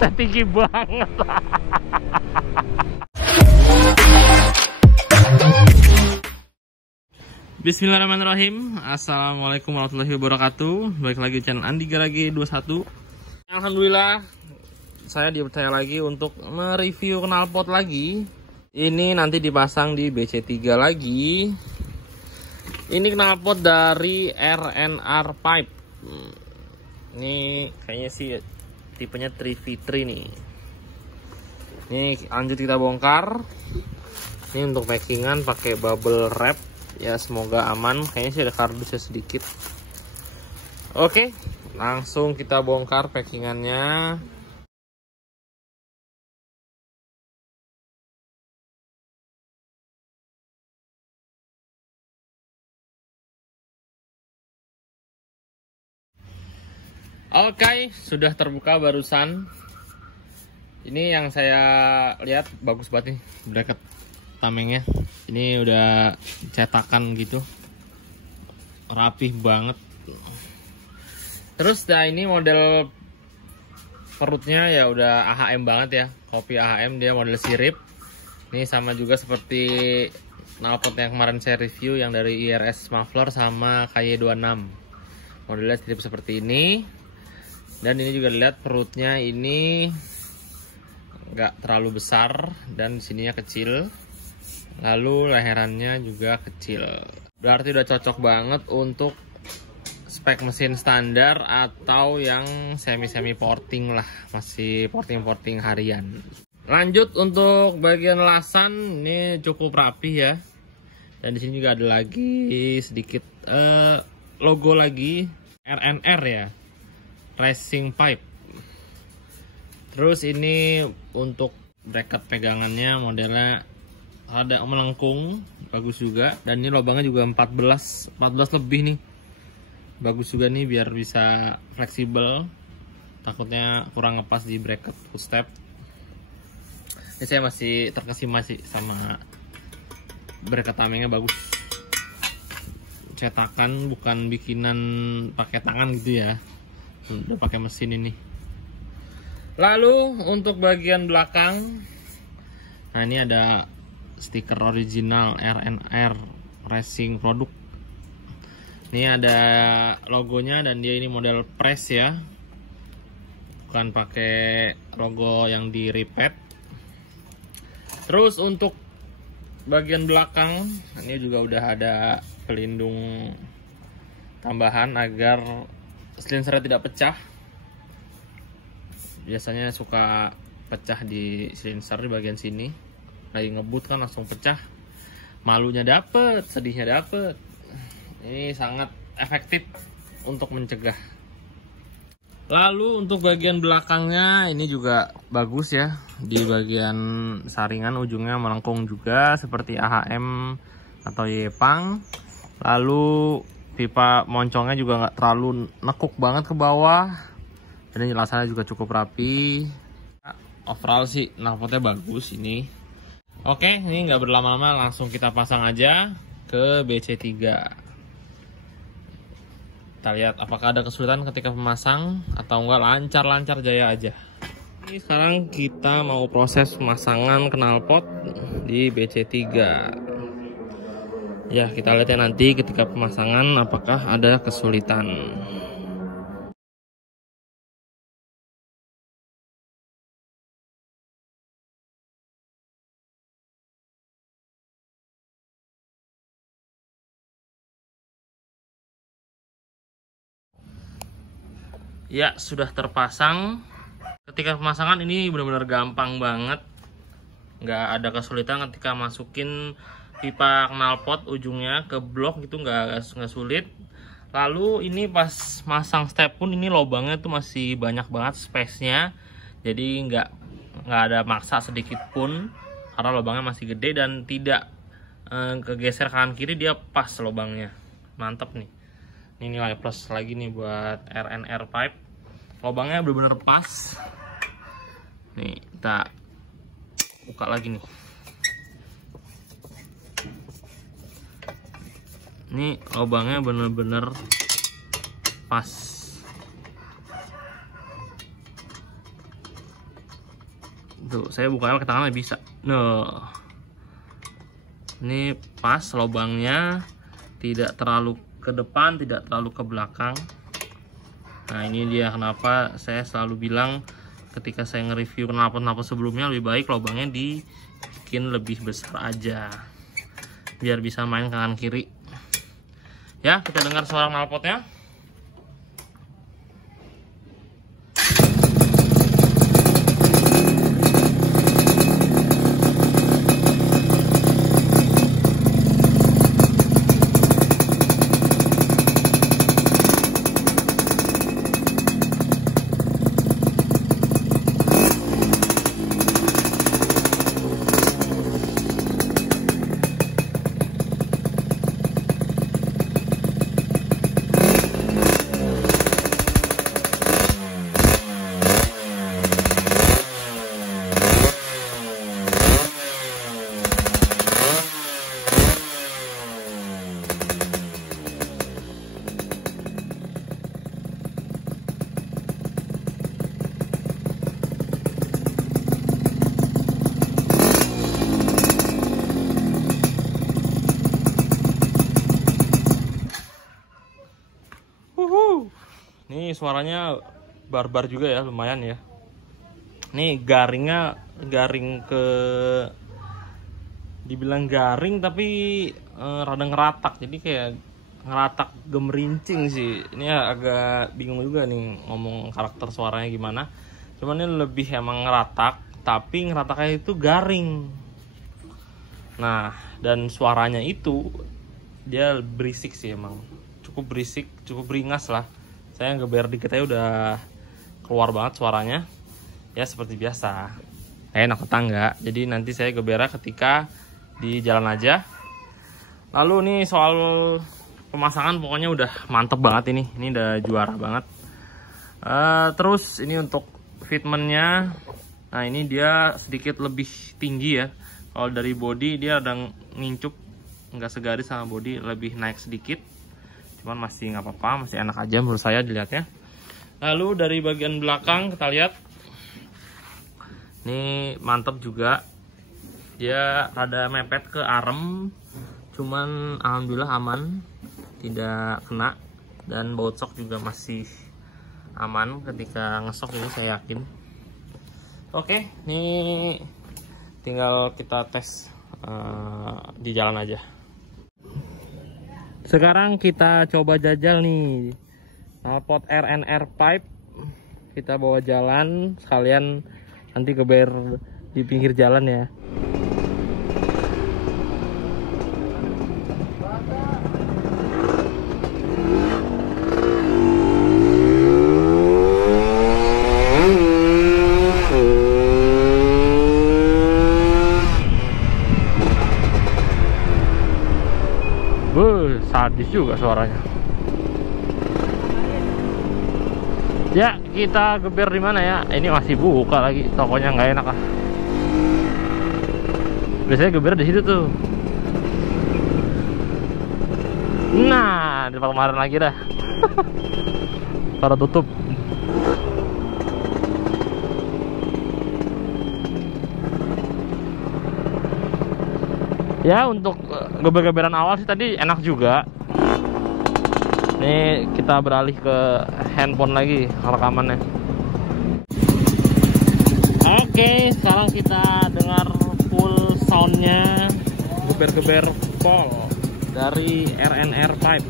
Pasnya tinggi banget. Bismillahirrahmanirrahim. Assalamualaikum warahmatullahi wabarakatuh. Balik lagi di channel Andi Garage 21. Alhamdulillah, saya dipercaya lagi untuk mereview knalpot lagi. Ini nanti dipasang di BC3 lagi. Ini knalpot dari RNR Pipe. Ini kayaknya sih tipenya 3V3 nih. Ini lanjut kita bongkar. Ini untuk packingan pakai bubble wrap. Ya semoga aman. Kayaknya sih ada kardusnya sedikit. Oke, langsung kita bongkar packingannya. Oke, sudah terbuka barusan. Ini yang saya lihat bagus banget nih bracket tamengnya. Ini udah cetakan gitu, rapih banget. Terus nah ini model perutnya ya udah AHM banget ya, kopi AHM, dia model sirip. Ini sama juga seperti knalpot yang kemarin saya review yang dari IRS Muffler sama KY26. Modelnya sirip seperti ini. Dan ini juga lihat perutnya ini nggak terlalu besar dan sininya kecil. Lalu leherannya juga kecil. Berarti udah cocok banget untuk spek mesin standar atau yang semi porting lah, masih porting harian. Lanjut untuk bagian lasan, ini cukup rapi ya. Dan di sini juga ada lagi sedikit logo lagi RNR ya, Racing Pipe. Terus ini untuk bracket pegangannya modelnya ada melengkung, bagus juga. Dan ini lubangnya juga 14 lebih nih. Bagus juga nih biar bisa fleksibel. Takutnya kurang ngepas di bracket footstep. Ini saya masih terkesima sih sama bracket tamengnya, bagus. Cetakan bukan bikinan pakai tangan gitu ya. Udah pakai mesin ini. Lalu untuk bagian belakang, nah ini ada stiker original RNR Racing produk. Ini ada logonya dan dia ini model press ya, bukan pakai logo yang di repeat. Terus untuk bagian belakang ini juga udah ada pelindung tambahan agar silinsernya tidak pecah. Biasanya suka pecah di silinser di bagian sini. Lagi ngebut kan langsung pecah. Malunya dapet, sedihnya dapet. Ini sangat efektif untuk mencegah. Lalu untuk bagian belakangnya ini juga bagus ya. Di bagian saringan ujungnya melengkung juga seperti AHM atau Yepang. Lalu pipa moncongnya juga nggak terlalu nekuk banget ke bawah. Dan jelasannya juga cukup rapi. Overall sih knalpotnya bagus ini. Oke, ini nggak berlama-lama, langsung kita pasang aja ke BC3. Kita lihat apakah ada kesulitan ketika memasang atau enggak, lancar-lancar jaya aja. Ini sekarang kita mau proses pemasangan knalpot di BC3. Ya, kita lihat ya nanti ketika pemasangan apakah ada kesulitan. Ya, sudah terpasang. Ketika pemasangan ini benar-benar gampang banget. Nggak ada kesulitan ketika masukin pipa knalpot ujungnya ke blok gitu, nggak sulit. Lalu ini pas masang step pun ini lubangnya tuh masih banyak banget space-nya. Jadi nggak ada maksa sedikit pun karena lubangnya masih gede dan tidak kegeser kanan kiri, dia pas lubangnya. Mantap nih. Ini nilai plus lagi nih buat RNR Pipe. Lubangnya benar-benar pas. Nih, kita buka lagi nih. Ini lubangnya benar-benar pas. Tuh, saya buka pakai tangan bisa. Nah, ini pas lubangnya, tidak terlalu ke depan, tidak terlalu ke belakang. Nah, ini dia kenapa saya selalu bilang ketika saya nge-review knalpot sebelumnya, lebih baik lubangnya dibikin lebih besar aja, biar bisa main kanan kiri. Ya, kita dengar suara knalpotnya. Ini suaranya barbar juga ya, lumayan ya. Nih garingnya garing dibilang garing tapi rada ngeratak, jadi kayak ngeratak gemerincing sih. Ini agak bingung juga nih ngomong karakter suaranya gimana. Cuman ini lebih emang ngeratak, tapi ngerataknya itu garing. Nah, dan suaranya itu dia berisik sih emang. Cukup berisik, cukup beringas lah. Saya ngeber dikit aja udah keluar banget suaranya. Ya seperti biasa, enak tetangga. Jadi nanti saya geber ketika di jalan aja. Lalu nih soal pemasangan pokoknya udah mantep banget ini. Ini udah juara banget. Terus ini untuk fitmentnya. Nah ini dia sedikit lebih tinggi ya. Kalau dari body dia ada ngincup, nggak segaris sama body, lebih naik sedikit. Cuman masih nggak apa-apa, masih enak aja menurut saya dilihatnya. Lalu dari bagian belakang kita lihat, ini mantap juga. Dia rada mepet ke arem, cuman alhamdulillah aman, tidak kena. Dan baut shock juga masih aman ketika ngesok, ini saya yakin. Oke, ini tinggal kita tes di jalan aja. Sekarang kita coba jajal nih knalpot RNR pipe. Kita bawa jalan, sekalian nanti geber di pinggir jalan ya. Sadis juga suaranya. Ya, kita geber di mana ya? Ini masih buka lagi, tokonya nggak enak ah. Biasanya geber di situ tuh. Nah, di tempat kemarin lagi dah. Pada tutup. Ya untuk geber-geberan awal sih tadi enak juga. Nih kita beralih ke handphone lagi rekamannya. Oke, sekarang kita dengar full soundnya geber-geber pol dari RNR pipe.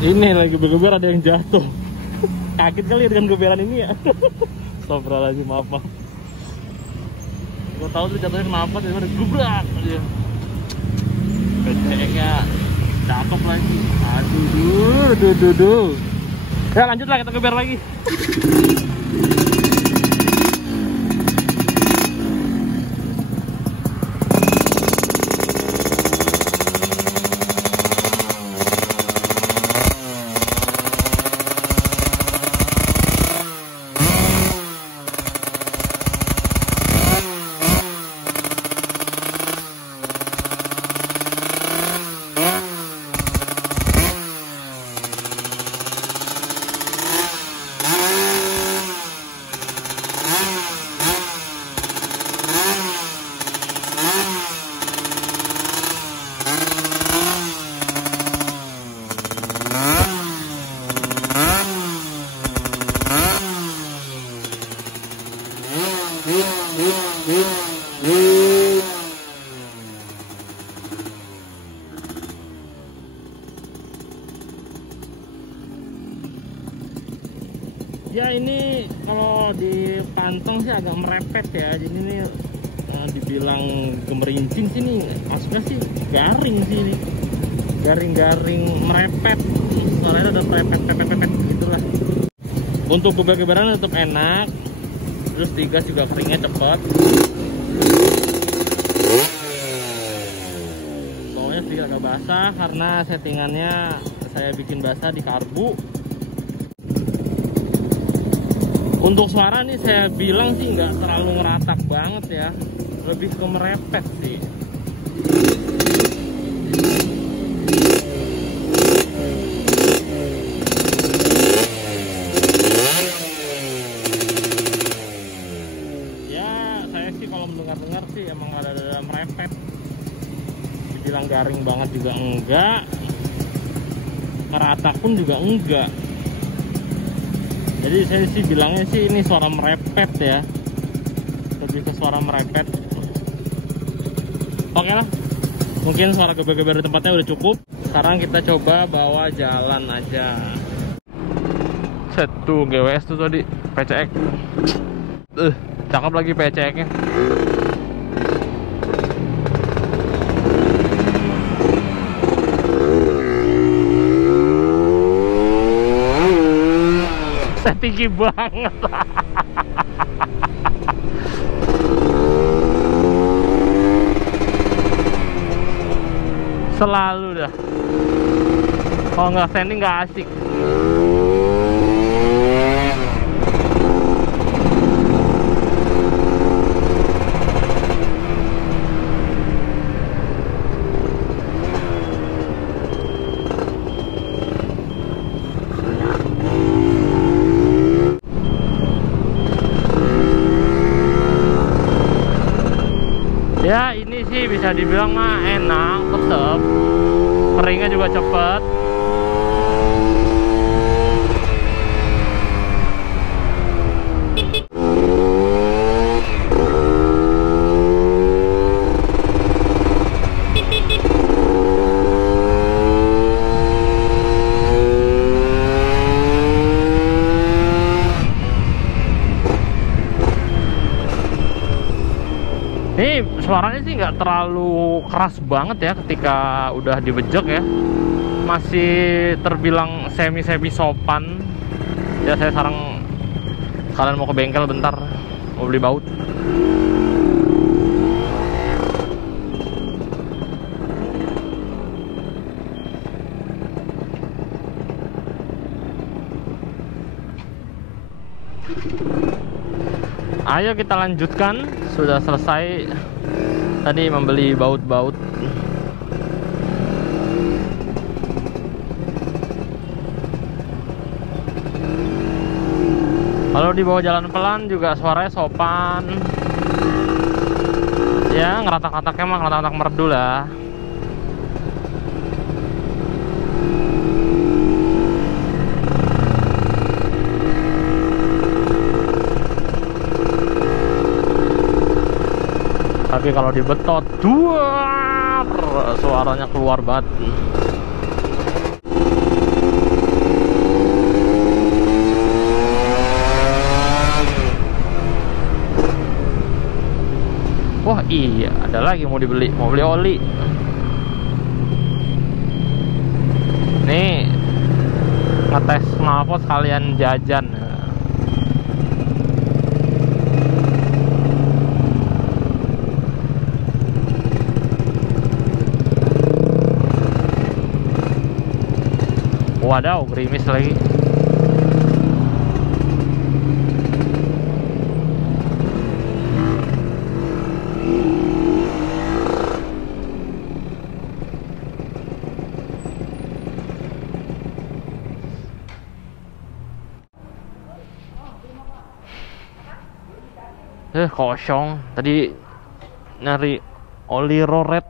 Ini lagi geber-geber ada yang jatuh. kaget kali dengan goberan ini ya. Astagfirullahaladzim, maaf. Gue tahu tuh jatuhnya kenapa, tiba-tiba gebrak aja. PCX-nya cakep lagi. Aduh. Ya lanjut lah, kita gober lagi. Ya ini kalau dipanteng sih agak merepet ya, jadi ini dibilang gemerincing sih nih, aslinya sih garing sih, garing-garing merepet, soalnya ada merepet gitulah. Untuk geber-geberan tetap enak, terus digas juga keringnya cepet. Bawahnya sedikit agak basah karena settingannya saya bikin basah di karbu. Untuk suara nih saya bilang sih nggak terlalu ngeratak banget ya, lebih ke merepet sih. Ya saya sih kalau mendengar-dengar sih emang ada merepet. Dibilang garing banget juga enggak, ngeratak pun juga enggak. Jadi saya sih bilangnya sih ini suara merepet ya, lebih ke suara merepet. Oke lah, mungkin suara geber-geber di tempatnya udah cukup. Sekarang kita coba bawa jalan aja. Set tuh GWS tuh tadi PCX. Cakep lagi PCX-nya. Tinggi banget. Selalu dah. Kalau nggak standing nggak asik. Ya ini sih bisa dibilang mah enak, tetep keringnya juga cepet. Ini suaranya sih nggak terlalu keras banget ya ketika udah dibejek ya, masih terbilang semi sopan ya. Saya saran kalian mau ke bengkel bentar mau beli baut. Ayo kita lanjutkan, sudah selesai tadi membeli baut-baut. Kalau dibawa jalan pelan juga suaranya sopan. Ya ngeratak-rataknya mah ngeratak-ratak merdu lah. Tapi kalau dibetot, duar, suaranya keluar banget. Iya, ada lagi mau dibeli, mau beli oli. Nih ngetes knalpot sekalian jajan. Wadaw, gerimis lagi. Kosong. Tadi nyari oli roret.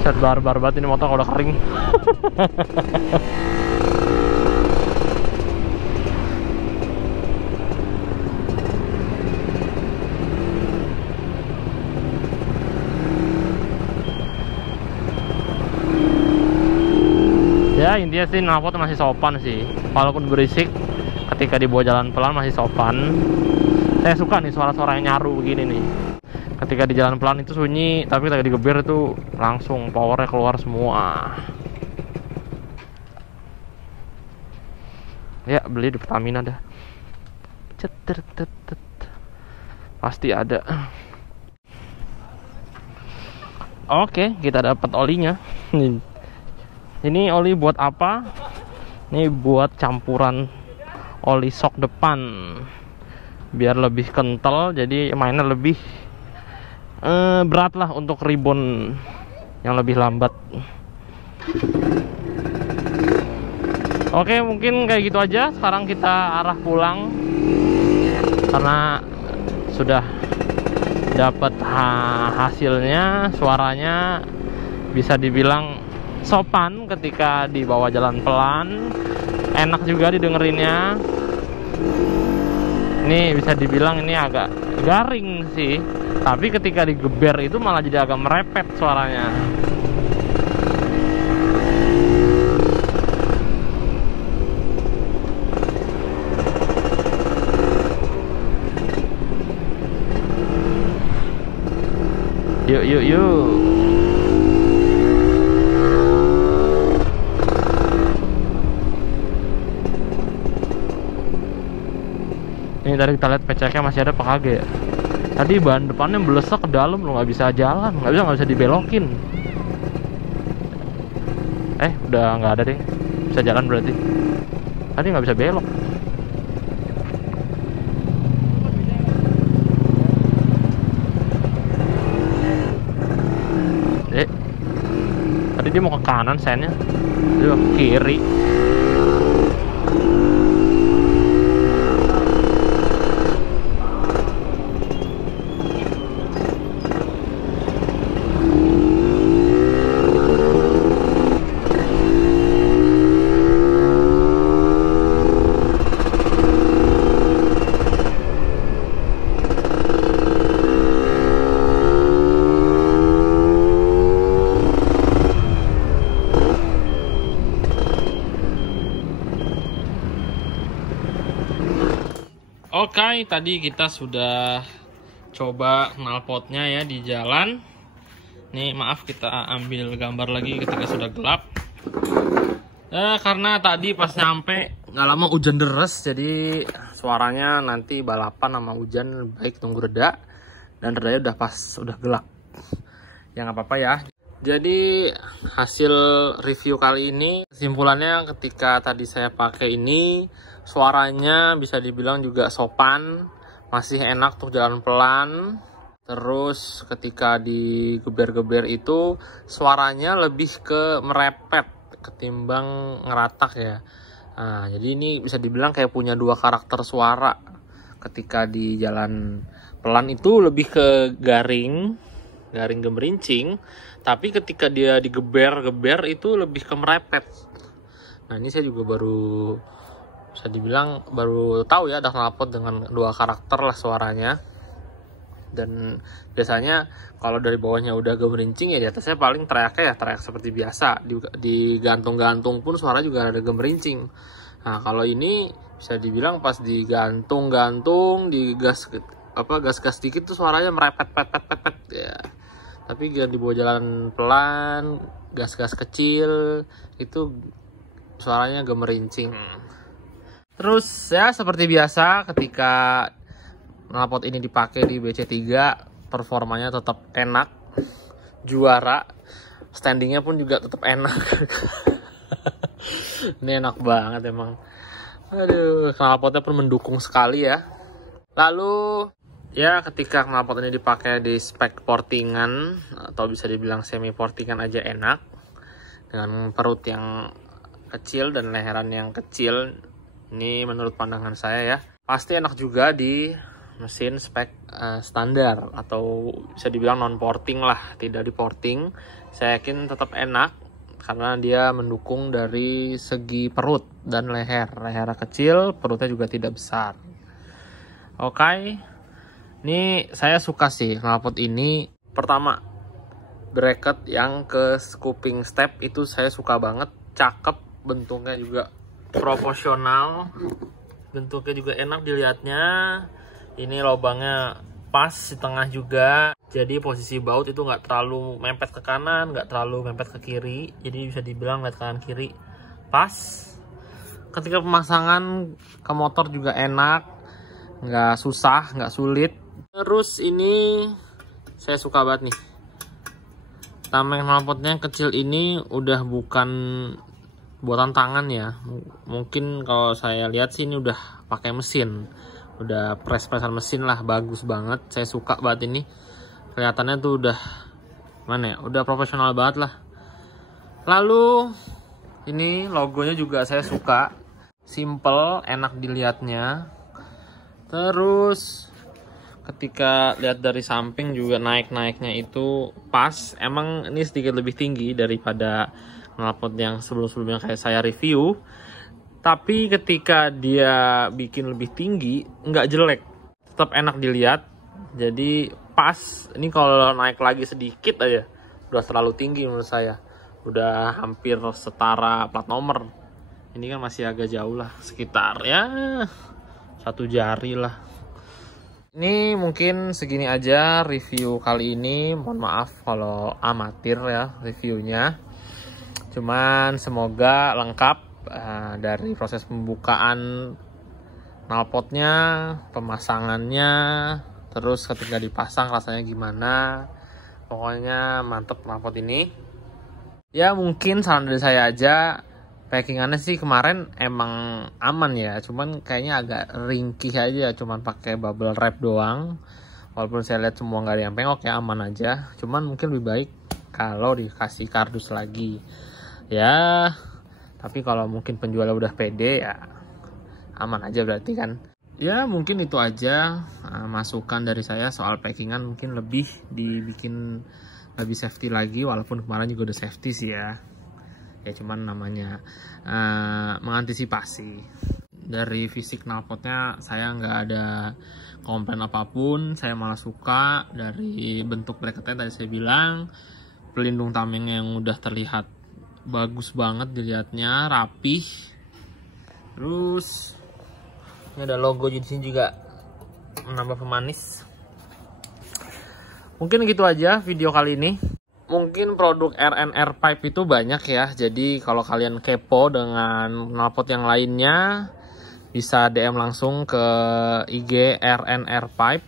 Set barbar banget ini motor kalau udah kering. Ya intinya sih knalpot masih sopan sih, walaupun berisik. Ketika dibawa jalan pelan masih sopan. Saya suka nih suara-suara yang nyaru begini nih. Ketika di jalan pelan itu sunyi, tapi ketika digeber itu langsung powernya keluar semua. Ya beli di Pertamina dah. Pasti ada. Oke, kita dapat olinya. Ini oli buat apa? Ini buat campuran oli sok depan, biar lebih kental, jadi mainnya lebih berat lah untuk ribon yang lebih lambat. Oke, mungkin kayak gitu aja. Sekarang kita arah pulang karena sudah dapat hasilnya. Suaranya bisa dibilang sopan ketika dibawa jalan pelan, enak juga didengerinnya. Ini bisa dibilang ini agak garing sih, tapi ketika digeber itu malah jadi agak merepet suaranya. Yuk. Ini tadi kita lihat PCK masih ada apa kagak ya? Tadi ban depannya belesek ke dalam, lo nggak bisa jalan, nggak bisa dibelokin. Udah nggak ada deh, bisa jalan berarti. Tadi nggak bisa belok. Tadi dia mau ke kanan sennya, dia ke kiri. Oke, tadi kita sudah coba knalpotnya ya di jalan. Nih maaf, kita ambil gambar lagi ketika sudah gelap. Karena tadi pas nyampe nggak lama hujan deras, jadi suaranya nanti balapan sama hujan baik tunggu reda. Dan redanya udah gelap. Ya nggak apa-apa ya. Jadi hasil review kali ini kesimpulannya, ketika tadi saya pakai ini suaranya bisa dibilang juga sopan, masih enak untuk jalan pelan. Terus ketika digeber-geber itu suaranya lebih ke merepet ketimbang ngeratak ya. Nah, jadi ini bisa dibilang kayak punya dua karakter suara. Ketika di jalan pelan itu lebih ke garing gemerincing, tapi ketika dia digeber-geber itu lebih ke merepet. Nah, ini saya juga baru bisa dibilang baru tahu ya ada knalpot dengan 2 karakter lah suaranya. Dan biasanya kalau dari bawahnya udah gemerincing ya di atasnya paling teriaknya ya teriak seperti biasa. Di gantung-gantung pun suara juga ada gemerincing. Nah kalau ini bisa dibilang pas digantung-gantung, di gas dikit tuh suaranya merepet pet ya. Tapi di bawah jalan pelan, gas kecil itu suaranya gemerincing. Terus ya seperti biasa ketika knalpot ini dipakai di BC3 performanya tetap enak, juara, standingnya pun juga tetap enak. Ini enak banget emang. Aduh, knalpotnya pun mendukung sekali ya. Lalu ya ketika knalpot ini dipakai di spek portingan atau bisa dibilang semi portingan aja enak, dengan perut yang kecil dan leheran yang kecil. Ini menurut pandangan saya ya, pasti enak juga di mesin spek standar atau bisa dibilang non porting lah, tidak di porting. Saya yakin tetap enak karena dia mendukung dari segi perut dan lehernya kecil, perutnya juga tidak besar. Oke, ini saya suka sih knalpot ini. Pertama, bracket yang ke scooping step itu saya suka banget, cakep, bentuknya juga proporsional, bentuknya juga enak dilihatnya. Ini lubangnya pas di tengah juga, jadi posisi baut itu nggak terlalu mepet ke kanan, nggak terlalu mepet ke kiri, jadi bisa dibilang lihat kanan kiri pas. Ketika pemasangan ke motor juga enak, nggak susah, nggak sulit. Terus ini saya suka banget nih, tameng knalpotnya kecil ini udah bukan buatan tangan ya. Mungkin kalau saya lihat sih ini udah pakai mesin, udah presan mesin lah, bagus banget. Saya suka banget ini, kelihatannya tuh udah mana ya, udah profesional banget lah. Lalu ini logonya juga saya suka, simple, enak dilihatnya. Terus ketika lihat dari samping juga naiknya itu pas. Emang ini sedikit lebih tinggi daripada knalpot yang sebelum-sebelumnya kayak saya review, tapi ketika dia bikin lebih tinggi nggak jelek, tetap enak dilihat, jadi pas. Ini kalau naik lagi sedikit aja udah terlalu tinggi menurut saya, udah hampir setara plat nomor. Ini kan masih agak jauh lah, sekitar ya 1 jari lah. Ini mungkin segini aja review kali ini. Mohon maaf kalau amatir ya reviewnya. Cuman semoga lengkap dari proses pembukaan knalpotnya, pemasangannya, terus ketika dipasang rasanya gimana. Pokoknya mantep knalpot ini. Ya mungkin saran dari saya aja, packingannya sih kemarin emang aman ya, cuman kayaknya agak ringkih aja, cuman pakai bubble wrap doang. Walaupun saya lihat semua nggak ada yang pengok ya, aman aja. Cuman mungkin lebih baik kalau dikasih kardus lagi. Ya, tapi kalau mungkin penjualnya udah pede ya aman aja berarti kan. Ya mungkin itu aja masukan dari saya soal packingan, mungkin lebih dibikin lebih safety lagi, walaupun kemarin juga udah safety sih ya. Ya cuman namanya mengantisipasi. Dari fisik knalpotnya saya nggak ada komplain apapun, saya malah suka dari bentuk bracketnya. Tadi saya bilang pelindung tamengnya yang udah terlihat bagus banget dilihatnya, rapih. Terus ini ada logo di sini juga menambah pemanis. Mungkin gitu aja video kali ini. Mungkin produk RNR Pipe itu banyak ya, jadi kalau kalian kepo dengan knalpot yang lainnya bisa DM langsung ke IG RNR Pipe.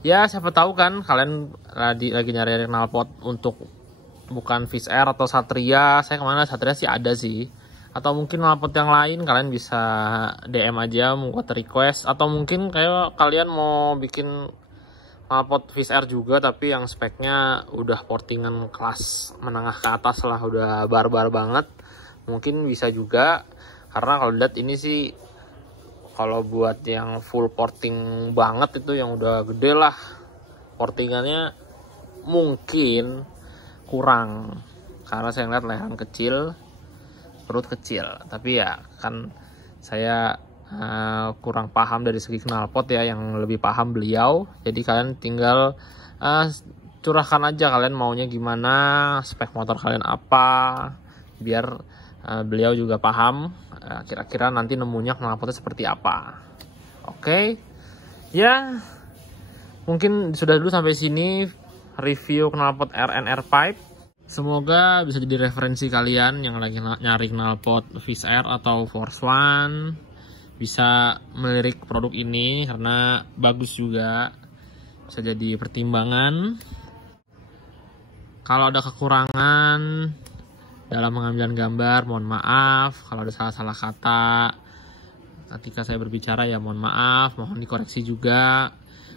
Ya siapa tahu kan kalian lagi nyari knalpot untuk bukan Fish Air atau Satria. Saya kemana Satria sih ada sih, atau mungkin knalpot yang lain, kalian bisa DM aja buat request. Atau mungkin kayak kalian mau bikin knalpot Fish Air juga tapi yang speknya udah portingan kelas menengah ke atas lah, udah barbar banget, mungkin bisa juga. Karena kalau lihat ini sih, kalau buat yang full porting banget itu yang udah gede lah, portingannya mungkin kurang, karena saya ngeliat leheran kecil. perut kecil. Tapi ya kan saya kurang paham dari segi knalpot ya, yang lebih paham beliau. Jadi kalian tinggal curahkan aja kalian maunya gimana, spek motor kalian apa, biar beliau juga paham kira-kira nanti nemunya knalpotnya seperti apa. Oke. Ya, mungkin sudah dulu sampai sini review knalpot RNR Pipe. Semoga bisa jadi referensi kalian yang lagi nyari knalpot Wizz Air atau Force One, bisa melirik produk ini karena bagus juga, bisa jadi pertimbangan. Kalau ada kekurangan dalam pengambilan gambar, mohon maaf. Kalau ada salah-salah kata ketika saya berbicara ya mohon maaf, mohon dikoreksi juga.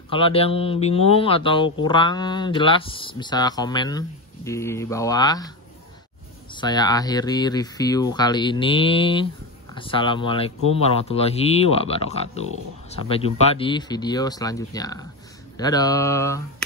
Kalau ada yang bingung atau kurang jelas bisa komen di bawah. Saya akhiri review kali ini. Assalamualaikum warahmatullahi wabarakatuh. Sampai jumpa di video selanjutnya. Dadah.